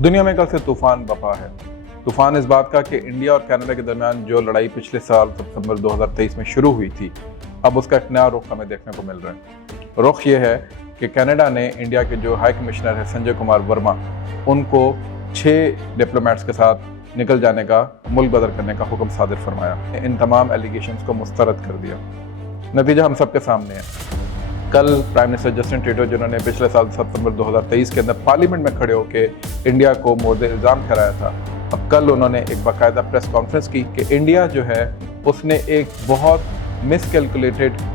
दुनिया में कल से तूफान बपा है। तूफान इस बात का कि इंडिया और कनाडा के दरमियान जो लड़ाई पिछले साल सितंबर 2023 में शुरू हुई थी, अब उसका एक नया रुख हमें देखने को मिल रहा है। रुख ये है कि कनाडा ने इंडिया के जो हाई कमिश्नर है संजय कुमार वर्मा, उनको 6 डिप्लोमेट्स के साथ निकल जाने का, मुल्क बदर करने का हुक्म सादिर फरमाया। इन तमाम एलिगेशंस को मुस्तरद कर दिया। नतीजा हम सबके सामने है। कल प्राइम मिनिस्टर जस्टिन ट्रूडो, जिन्होंने पिछले साल सितंबर 2023 के अंदर पार्लियामेंट में खड़े होकर इंडिया को मोर्दे इल्ज़ाम ठहराया था, अब कल उन्होंने एक बाकायदा प्रेस कॉन्फ्रेंस की कि इंडिया जो है उसने एक बहुत मिसकैलकुलेटेड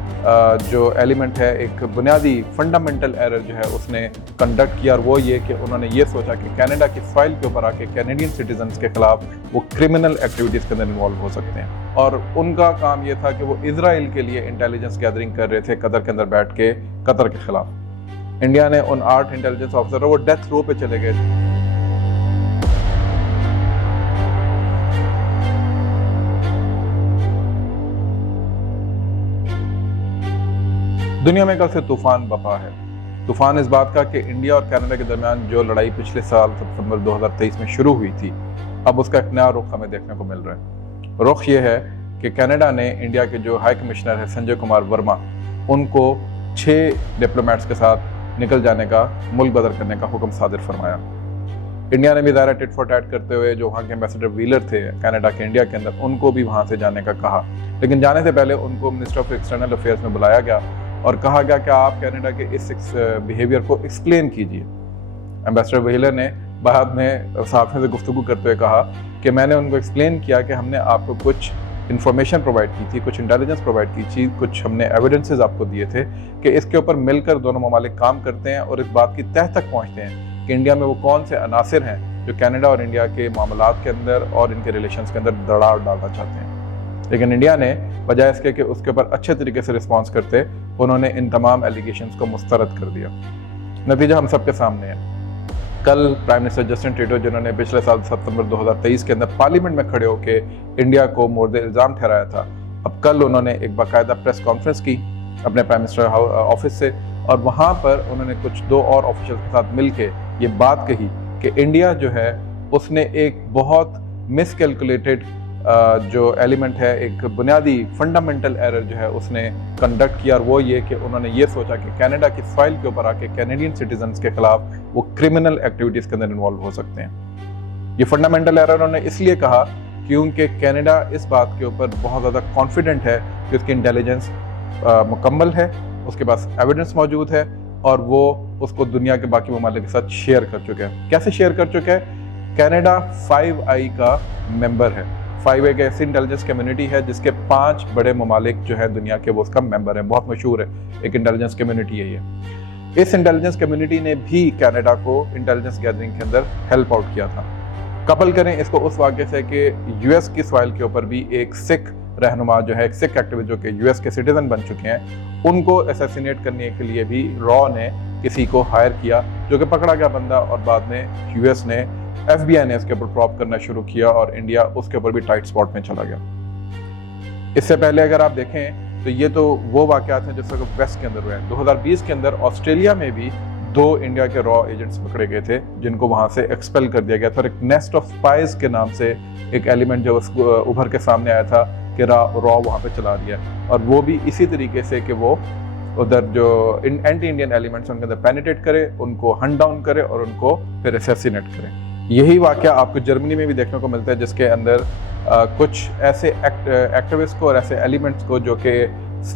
जो एलिमेंट है, एक बुनियादी फंडामेंटल एरर जो है उसने कंडक्ट किया, और वो ये कि उन्होंने ये सोचा कि कनाडा की फाइल के ऊपर आके कैनेडियन सिटीजन्स के खिलाफ वो क्रिमिनल एक्टिविटीज़ के अंदर इन्वॉल्व हो सकते हैं। और उनका काम ये था कि वो इजराइल के लिए इंटेलिजेंस गैदरिंग कर रहे थे कतर के अंदर बैठ के, कतर के खिलाफ। इंडिया ने उन 8 इंटेलिजेंस ऑफिसर वो डेथ रो पे चले गए थे। दुनिया में कल से तूफान बपा है। तूफान इस बात का कि इंडिया और कनाडा के दरमियान जो लड़ाई पिछले साल सितंबर 2023 में शुरू हुई थी, अब उसका एक नया रुख हमें देखने को मिल रहा है। रुख ये है कि कनाडा ने इंडिया के जो हाई कमिश्नर है संजय कुमार वर्मा, उनको 6 डिप्लोमेट्स के साथ निकल जाने का, मुल्क बदर करने का हुक्म सादिर फरमाया। इंडिया ने भी दायरा टिट फॉर टैट करते हुए जो वहाँ के एम्बेसडर व्हीलर थे कनाडा के इंडिया के अंदर, उनको भी वहाँ से जाने का कहा। लेकिन जाने से पहले उनको मिनिस्टर ऑफ एक्सटर्नल अफेयर्स में बुलाया गया और कहा गया कि आप कनाडा के इस बिहेवियर को एक्सप्लेन कीजिए। एम्बेसडर व्हीलर ने बाद में सहाफ़ियों से गुफ्तगू करते हुए कहा कि मैंने उनको एक्सप्लेन किया कि हमने आपको कुछ इन्फॉर्मेशन प्रोवाइड की थी, कुछ इंटेलिजेंस प्रोवाइड की थी, कुछ हमने एविडेंसेस आपको दिए थे कि इसके ऊपर मिलकर दोनों ममालिक काम करते हैं और इस बात की तह तक पहुँचते हैं कि इंडिया में वो कौन से अनासिर हैं जो कनाडा और इंडिया के मामलात के अंदर और इनके रिलेशंस के अंदर दरार डालना चाहते हैं। लेकिन इंडिया ने बजाय इसके कि उसके ऊपर अच्छे तरीके से रिस्पॉन्स करते, उन्होंने इन तमाम एलिगेशंस को मुस्तरद कर दिया। नतीजा हम सबके सामने है। कल प्राइम मिनिस्टर जस्टिन ट्रूडो, जिन्होंने पिछले साल सितंबर 2023 के अंदर पार्लियामेंट में खड़े होकर इंडिया को मोर्दे इल्ज़ाम ठहराया था, अब कल उन्होंने एक बाकायदा प्रेस कॉन्फ्रेंस की अपने प्राइम मिनिस्टर ऑफिस से, और वहाँ पर उन्होंने कुछ 2 और ऑफिशियल के साथ मिल के ये बात कही कि इंडिया जो है उसने एक बहुत मिसकैलकुलेटेड जो एलिमेंट है, एक बुनियादी फंडामेंटल एरर जो है उसने कंडक्ट किया, और वो ये कि उन्होंने ये सोचा कि कनाडा की फाइल के ऊपर आके कैनेडियन सिटीजन्स के खिलाफ वो क्रिमिनल एक्टिविटीज़ के अंदर इन्वॉल्व हो सकते हैं। ये फंडामेंटल एरर उन्होंने इसलिए कहा क्योंकि कनाडा इस बात के ऊपर बहुत ज़्यादा कॉन्फिडेंट है कि उसकी इंटेलिजेंस मुकम्मल है, उसके पास एविडेंस मौजूद है, और वो उसको दुनिया के बाकी ममालिक के साथ शेयर कर चुके हैं। कैसे शेयर कर चुके हैं? कनाडा 5I का मेंबर है। 5I एक ऐसी इंटेलिजेंस कम्युनिटी है जिसके 5 बड़े ममालिक जो है दुनिया के, वो उसका मेंबर है। बहुत मशहूर है, एक इंटेलिजेंस कम्युनिटी है ये। इस इंटेलिजेंस कम्युनिटी ने भी कनाडा को इंटेलिजेंस गैदरिंग के अंदर हेल्प आउट किया था। कपल करें इसको उस वाक़े से कि यूएस की सॉइल के ऊपर भी एक सिख रहनुमा जो है, एक सिख एक्टिविस्ट जो कि यूएस के सिटीजन बन चुके हैं, उनको असैसिनेट करने के लिए भी रॉ ने किसी को हायर किया, जो कि पकड़ा गया बंदा, और बाद में यूएस ने, FBI ने इसके ऊपर प्रॉप करना शुरू किया और इंडिया उसके ऊपर भी टाइट स्पॉट में चला गया। इससे पहले अगर आप देखें तो ये तो वो वाक़यात हैं जो सिर्फ वेस्ट के अंदर हुए हैं। 2020 के अंदर ऑस्ट्रेलिया में भी 2 इंडिया के रॉ एजेंट्स पकड़े गए थे, जिनको वहाँ से एक्सपेल कर दिया गया था। और एक नेस्ट ऑफ स्पाइज के नाम से एक एलिमेंट जो उभर के सामने आया था कि रॉ वहाँ पे चला रही है, और वो भी इसी तरीके से कि वो उधर जो एंटी इंडियन एलिमेंट्स उनके अंदर पेनिट्रेट करे, उनको हंट डाउन करे और उनको फिर असैसिनेट करे। यही वाक़या आपको जर्मनी में भी देखने को मिलता है, जिसके अंदर कुछ ऐसे एक्टिविस्ट को और ऐसे एलिमेंट्स को जो कि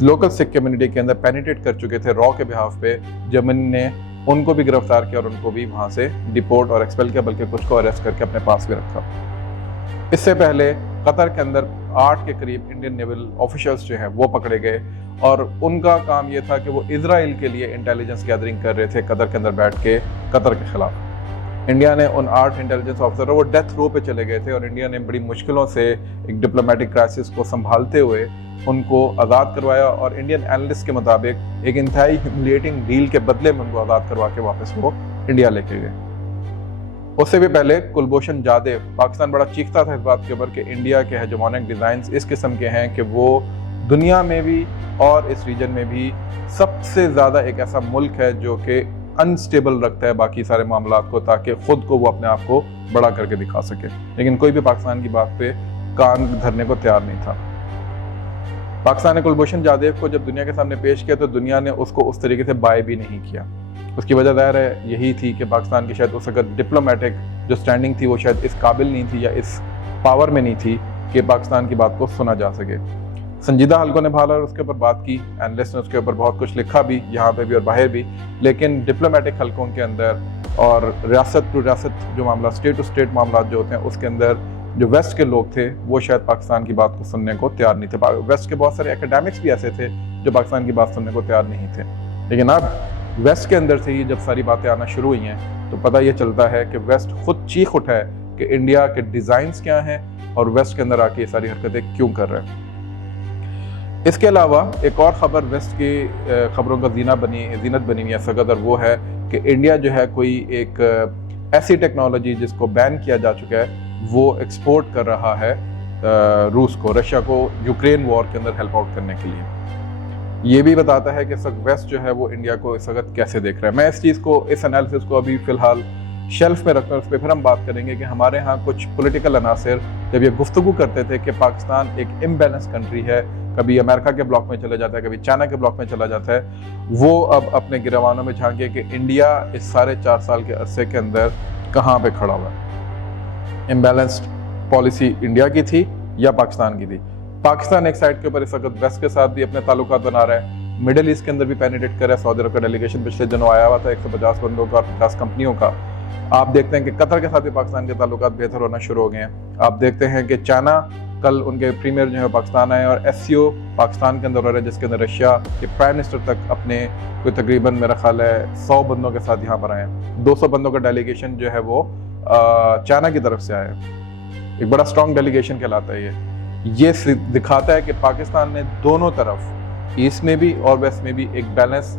लोकल सिख कम्युनिटी के अंदर पेनिट्रेट कर चुके थे रॉ के बिहाफ पे, जर्मनी ने उनको भी गिरफ्तार किया और उनको भी वहाँ से डिपोर्ट और एक्सपेल किया, बल्कि कुछ को अरेस्ट करके अपने पास भी रखा। इससे पहले कतर के अंदर 8 के करीब इंडियन नेवल ऑफिशियल्स जो हैं वो पकड़े गए, और उनका काम ये था कि वो इजराइल के लिए इंटेलिजेंस गैदरिंग कर रहे थे कतर के अंदर बैठ के, कतर के खिलाफ। इंडिया ने उन 8 इंटेलिजेंस ऑफिसर वो डेथ रो पे चले गए थे, और इंडिया ने बड़ी मुश्किलों से एक डिप्लोमेटिक क्राइसिस को संभालते हुए उनको आज़ाद करवाया, और इंडियन एनालिस्ट के मुताबिक एक इंतहाई ह्यूमिलिएटिंग डील के बदले में उनको आज़ाद करवा के वापस वो इंडिया लेके गए। उससे भी पहले कुलभूषण जाधव, पाकिस्तान बड़ा चीखता था इस बात के ऊपर कि इंडिया के हेजेमोनिक डिज़ाइंस इस किस्म के हैं कि वो दुनिया में भी और इस रीजन में भी सबसे ज़्यादा एक ऐसा मुल्क है जो कि अनस्टेबल रखता है बाकी सारे मामला को, ताकि खुद को वो अपने आप को बड़ा करके दिखा सके। लेकिन कोई भी पाकिस्तान की बात पे कान धरने को तैयार नहीं था। पाकिस्तान ने कुलभूषण जाधव को जब दुनिया के सामने पेश किया तो दुनिया ने उसको उस तरीके से बाय भी नहीं किया। उसकी वजह ज़ाहिर है यही थी कि पाकिस्तान की शायद उस वक्त डिप्लोमेटिक जो स्टैंडिंग थी वो शायद इस काबिल नहीं थी या इस पावर में नहीं थी कि पाकिस्तान की बात को सुना जा सके। संजीदा हल्कों ने भाला और उसके ऊपर बात की, एनालिस्ट ने उसके ऊपर बहुत कुछ लिखा भी, यहाँ पे भी और बाहर भी, लेकिन डिप्लोमेटिक हल्कों के अंदर और रियासत टू रियासत जो मामला, स्टेट टू स्टेट मामला जो होते हैं, उसके अंदर जो वेस्ट के लोग थे वो शायद पाकिस्तान की बात को सुनने को तैयार नहीं थे। वेस्ट के बहुत सारे एकेडमिक्स भी ऐसे थे जो पाकिस्तान की बात सुनने को तैयार नहीं थे। लेकिन अब वेस्ट के अंदर से ही जब सारी बातें आना शुरू हुई हैं तो पता ये चलता है कि वेस्ट खुद चीख उठा है कि इंडिया के डिज़ाइंस क्या हैं और वेस्ट के अंदर आके ये सारी हरकतें क्यों कर रहे हैं। इसके अलावा एक और ख़बर वेस्ट की खबरों का जीनत बनी हुई है सगत, और वो है कि इंडिया जो है कोई एक ऐसी टेक्नोलॉजी जिसको बैन किया जा चुका है वो एक्सपोर्ट कर रहा है रूस को, रशिया को यूक्रेन वॉर के अंदर हेल्प आउट करने के लिए। ये भी बताता है कि इस वक्त वेस्ट जो है वो इंडिया को इस वक्त कैसे देख रहा है। मैं इस चीज़ को, इस एनालिसिस को अभी फ़िलहाल शेल्फ में रखता हूँ, उस पर फिर हम बात करेंगे कि हमारे यहाँ कुछ पॉलिटिकल अनासर जब ये गुफ्तगू करते थे कि पाकिस्तान एक इम्बैलेंस कंट्री है, कभी अमेरिका के ब्लॉक में चला जाता है, कभी चाइना के ब्लॉक में चला जाता है, वो अब अपने गिरवानों में झांके कि इंडिया इस साढ़े 4 साल के अरसे के अंदर कहाँ पे खड़ा हुआ है। इम्बैलेंस्ड पॉलिसी इंडिया की थी या पाकिस्तान की थी? पाकिस्तान एक साइड के ऊपर इस वक्त वेस्ट के साथ भी अपने ताल्लुकात बना रहा है, मिडिल ईस्ट के अंदर भी पेनिट्रेट कर रहा है। सऊदी अरब का डेलीगेशन पिछले दिनों आया हुआ था 150 बंदों का और 50 कंपनियों का। आप देखते हैं कि कतर के साथ भी पाकिस्तान के ताल्लुकात बेहतर होना शुरू हो गए हैं। आप देखते हैं कि चाइना, कल उनके प्रीमियर जो है पाकिस्तान आए और SCO पाकिस्तान के अंदर हो रहा है, जिसके अंदर रशिया के प्राइम मिनिस्टर तक अपने कोई तकरीबन मेरा ख्याल है 100 बंदों के साथ यहाँ पर आए हैं। 200 बंदों का डेलीगेशन जो है वो चाइना की तरफ से आया है। एक बड़ा स्ट्रॉन्ग डेलीगेशन कहलाता है ये दिखाता है कि पाकिस्तान ने दोनों तरफ, ईस्ट में भी और वेस्ट में भी, एक बैलेंस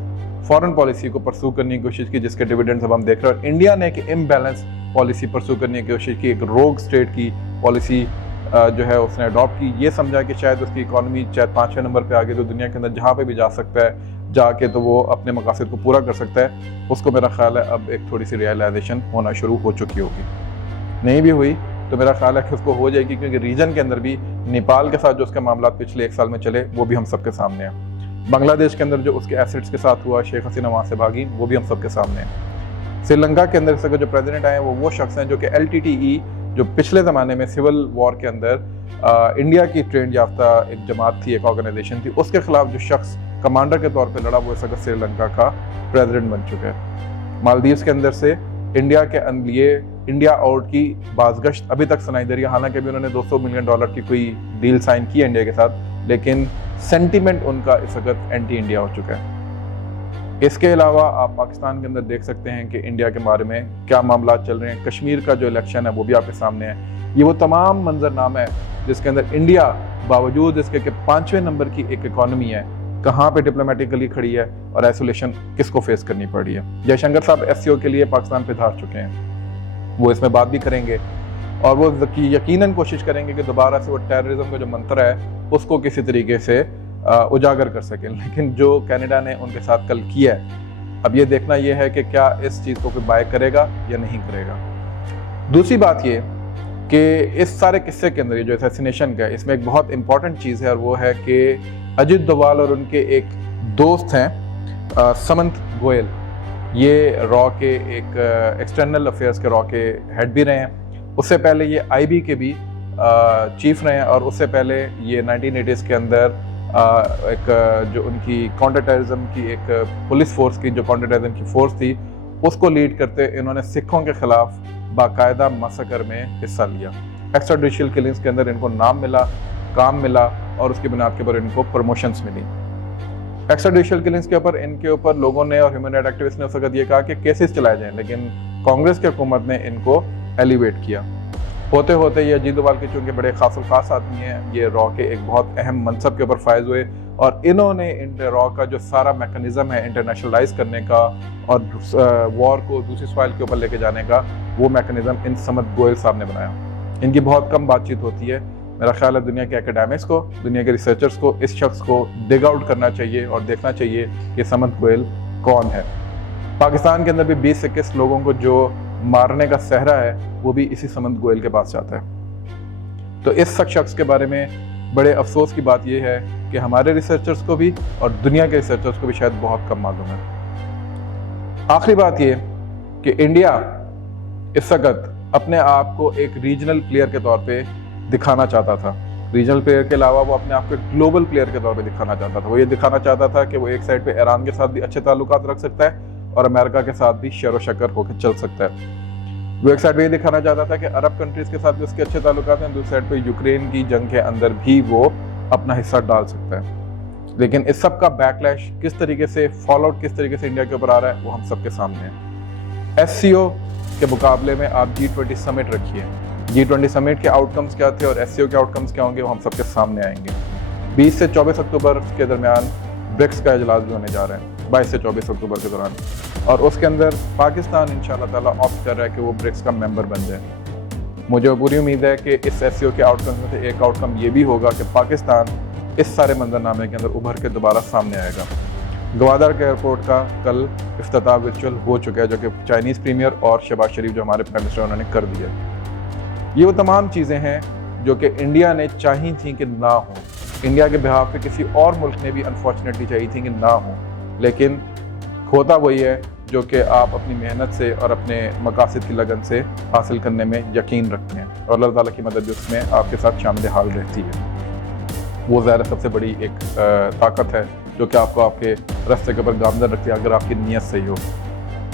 फॉरेन पॉलिसी को परसू करने की कोशिश की, जिसके डिविडेंड्स अब हम देख रहे हैं। और इंडिया ने एक इम्बैलेंस पॉलिसी परसू करने की कोशिश की, एक रोग स्टेट की पॉलिसी जो है उसने अडॉप्ट की। ये समझा कि शायद उसकी इकॉनमी शायद 5वें नंबर पे आ गई तो दुनिया के अंदर जहाँ पे भी जा सकता है जाके तो वो अपने मकासद को पूरा कर सकता है। उसको मेरा ख्याल है अब एक थोड़ी सी रियलाइजेशन होना शुरू हो चुकी होगी। नहीं भी हुई तो मेरा ख्याल है कि उसको हो जाएगी, क्योंकि रीजन के अंदर भी नेपाल के साथ जो उसके मामला पिछले 1 साल में चले वो भी हम सबके सामने हैं। बांग्लादेश के अंदर जो उसके एसेट्स के साथ हुआ, शेख हसीना वहाँ से भागी, वो भी हम सबके सामने है। श्रीलंका के अंदर से जो प्रेसिडेंट आए वो शख्स हैं जो कि LTTE, जो पिछले ज़माने में सिविल वॉर के अंदर इंडिया की ट्रेंड याफ्ता एक जमात थी, एक ऑर्गेनाइजेशन थी, उसके खिलाफ जो शख्स कमांडर के तौर पे लड़ा वो इस वक्त श्रीलंका का प्रेसिडेंट बन चुका है। मालदीव्स के अंदर से इंडिया के लिए इंडिया आउट की बाज़गश्त अभी तक सुनाई दे रही है। हालांकि अभी उन्होंने $200 मिलियन की कोई डील साइन की है इंडिया के साथ, लेकिन सेंटीमेंट उनका इस वक्त एंटी इंडिया हो चुका है। इसके अलावा आप पाकिस्तान के अंदर देख सकते हैं कि इंडिया के बारे में क्या मामला चल रहे हैं। कश्मीर का जो इलेक्शन है वो भी आपके सामने है। ये वो तमाम मंजरनामा है जिसके अंदर इंडिया बावजूद इसके कि 5वें नंबर की एक इकॉनमी है, कहाँ पे डिप्लोमेटिकली खड़ी है और आइसोलेशन किसको फेस करनी पड़ी है। जयशंकर साहब SCO के लिए पाकिस्तान पे धार चुके हैं, वो इसमें बात भी करेंगे और वो यकीनन कोशिश करेंगे कि दोबारा से वो टेररिज्म का जो मंत्र है उसको किसी तरीके से उजागर कर सकें। लेकिन जो कनाडा ने उनके साथ कल किया है, अब ये देखना ये है कि क्या इस चीज़ को कोई बाय करेगा या नहीं करेगा। दूसरी बात ये कि इस सारे किस्से के अंदर ये जो असैसिनेशन का है, इसमें एक बहुत इंपॉर्टेंट चीज़ है और वो है कि अजित डोभाल और उनके एक दोस्त हैं समंत गोयल, ये रॉ के एक एक्सटर्नल अफेयर्स के रॉ के हेड भी रहे हैं। उससे पहले ये IB के भी चीफ रहे हैं और उससे पहले ये 1980s के अंदर एक जो उनकी काउंटर टेररिज्म की एक पुलिस फोर्स की जो काउंटर टेररिज्म की फोर्स थी उसको लीड करते इन्होंने सिखों के खिलाफ बाकायदा मसकर में हिस्सा लिया। एक्स्ट्राजुडिशियल किलिंग्स के अंदर इनको नाम मिला, काम मिला और उसकी बुनियाद के ऊपर इनको प्रमोशंस मिली। एक्स्ट्राजुडिशियल किलिंग्स के ऊपर इनके ऊपर लोगों ने और ह्यूमन राइट एक्टिविस्ट ने उस वक्त ये कहा कि केसेस चलाए जाएं, लेकिन कांग्रेस की हुकूमत ने इनको एलिवेट किया। होते होते ये अजीत डोभाल के चूँकि बड़े खास आदमी हैं, ये रॉ के एक बहुत अहम मनसब के ऊपर फायज हुए और इन्होंने रॉ का जो सारा मैकेनिज्म है इंटरनेशनलाइज करने का और वॉर को दूसरी सॉइल के ऊपर लेके जाने का, वो मैकेनिज्म इन समंत गोयल साहब ने बनाया। इनकी बहुत कम बातचीत होती है। मेरा ख्याल है दुनिया के एकेडमिक्स को, दुनिया के रिसर्चर्स को इस शख्स को डिग आउट करना चाहिए और देखना चाहिए कि समंत गोयल कौन है। पाकिस्तान के अंदर भी 20 से 21 लोगों को जो मारने का सहरा है वो भी इसी समंत गोयल के पास जाता है। तो इस शख्स के बारे में बड़े अफसोस की बात यह है कि हमारे रिसर्चर्स को भी और दुनिया के रिसर्चर्स को भी शायद बहुत कम मालूम है। आखिरी बात यह कि इंडिया इस वक्त अपने आप को एक रीजनल प्लेयर के तौर पे दिखाना चाहता था। रीजनल प्लेयर के अलावा वो अपने आप को ग्लोबल प्लेयर के तौर पे दिखाना चाहता था। वो ये दिखाना चाहता था कि वो एक साइड पे ईरान के साथ भी अच्छे ताल्लुकात रख सकता है और अमेरिका के साथ भी शेर व शक्कर होकर चल सकता है। वो एक साइड पे ये दिखाना चाहता था कि अरब कंट्रीज के साथ भी उसके अच्छे ताल्लुकात हैं, दूसरी साइड पे यूक्रेन की जंग के अंदर भी वो अपना हिस्सा डाल सकता है। लेकिन इस सब का बैकलैश किस तरीके से, फॉल आउट किस तरीके से इंडिया के ऊपर आ रहा है, वो हम सबके सामने है। SCO के मुकाबले में आप G20 समिट रखिए। G20 समिट के आउटकम्स क्या थे और SCO के आउटकम्स क्या होंगे, वो हम सबके सामने आएंगे। 20 से 24 अक्टूबर के दरमियान ब्रिक्स का इजलास भी होने जा रहा है, 22 से 24 अक्टूबर के दौरान, और उसके अंदर पाकिस्तान इंशाअल्लाह ताला ऑप्ट कर रहा है कि वो ब्रिक्स का मेंबर बन जाए। मुझे पूरी उम्मीद है कि इस SCO के आउटकम में से एक आउटकम ये भी होगा कि पाकिस्तान इस सारे मंजरनामे के अंदर उभर के दोबारा सामने आएगा। गवादर के एयरपोर्ट का कल इफ्तिताह वर्चुअल हो चुका है, जो कि चाइनीज़ प्रीमियर और शहबाज शरीफ जो हमारे प्राइम मिनिस्टर उन्होंने कर दिया। ये वो तमाम चीज़ें हैं जो कि इंडिया ने चाही थी कि ना हो। इंडिया के बिहाफ पे किसी और मुल्क ने भी अनफॉर्चुनेटली चाहिए थी कि ना हो, लेकिन होता वही है जो कि आप अपनी मेहनत से और अपने मकासद की लगन से हासिल करने में यकीन रखते हैं और अल्लाह ताला की मदद भी उसमें आपके साथ शामिल हाल रहती है। वो ज़्यादा सबसे बड़ी एक ताकत है जो कि आपको आपके रास्ते के ऊपर गामजन रखती है अगर आपकी नीयत सही हो।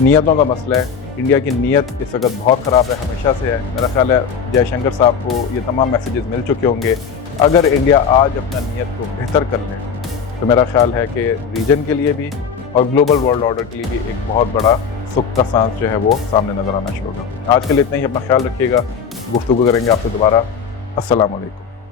नीयतों का मसला है। इंडिया की नीयत इस वक्त बहुत ख़राब है, हमेशा से है। मेरा ख्याल है जयशंकर साहब को ये तमाम मैसेजेस मिल चुके होंगे। अगर इंडिया आज अपना नीयत को बेहतर कर ले तो मेरा ख्याल है कि रीजन के लिए भी और ग्लोबल वर्ल्ड ऑर्डर के लिए भी एक बहुत बड़ा सुख का सांस जो है वो सामने नज़र आना शुरू होगा। आज के लिए इतना ही, अपना ख्याल रखिएगा। गुफ्तगू करेंगे आपसे दोबारा। अस्सलाम वालेकुम।